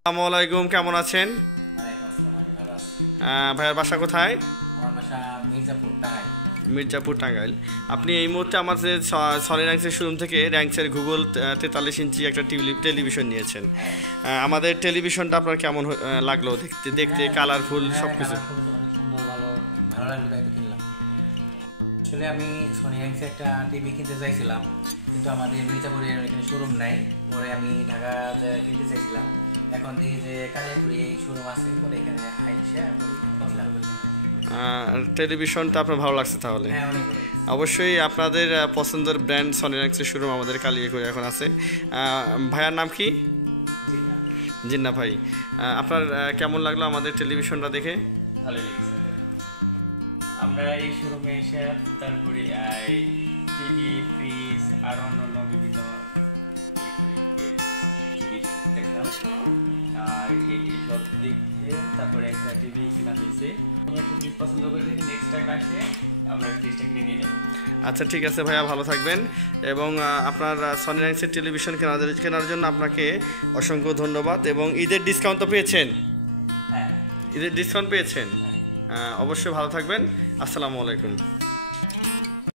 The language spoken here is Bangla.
আসসালামু আলাইকুম, কেমন আছেন? ভাইয়ার বাসা কোথায়? মির্জাপুর, টাঙ্গাইল। আপনি এই মুহূর্তে আমাদের সনি র্যাঙ্কসের শোরুম থেকে র্যাঙ্কসের গুগল 43 ইঞ্চি একটা টেলিভিশন নিয়েছেন। আমাদের টেলিভিশনটা আপনার কেমন লাগলো? দেখতে দেখতে কালারফুল সব কিছু। ভালো লাগলো তাই তো কিনলাম। আসলে আমি সনি র্যাঙ্কসে একটা টিভি কিনতে চাইছিলাম, কিন্তু আমাদের মির্জাপুরের এখানে শোরুম নাই। পরে আমি ঢাকাতে কিনতে চাইছিলাম, এখন দেখি যে কালিয়াপুরে এই শোরুম আছে, পরে এখানে আইসা টেলিভিশনটা আপনার ভালো লাগছে তাহলে? হ্যাঁ, অনেক অবশ্যই আপনাদের পছন্দের ব্র্যান্ড সনি র্যাঙ্কসের শোরুম আমাদের কালিয়াকৈর এখন আছে। ভাইয়ার নাম কি? জিন্না ভাই। আপনার কেমন লাগলো আমাদের টেলিভিশনটা দেখে? ভালো লেগেছে। আমরা এই শোরুমে এসে তারপরে টিভি, ফ্রিজ আর অন্যান্য বিভিন্ন জিনিস দেখলাম, আর এইসব দিক দিয়ে তারপরে একটা টিভি কেনা হয়েছে। একটা জিনিস পছন্দ করে দেখি, নেক্সট টাইম আসে আমরা ফ্রিজটা কিনে নিয়ে যাবো। আচ্ছা, ঠিক আছে ভাইয়া, ভালো থাকবেন। এবং আপনার সনি র্যাঙ্কসের টেলিভিশন কেনার জন্য আপনাকে অসংখ্য ধন্যবাদ। এবং ঈদের ডিসকাউন্ট তো পেয়েছেন? হ্যাঁ, ঈদের ডিসকাউন্ট পেয়েছেন। অবশ্যই ভালো থাকবেন। আসসালামু আলাইকুম।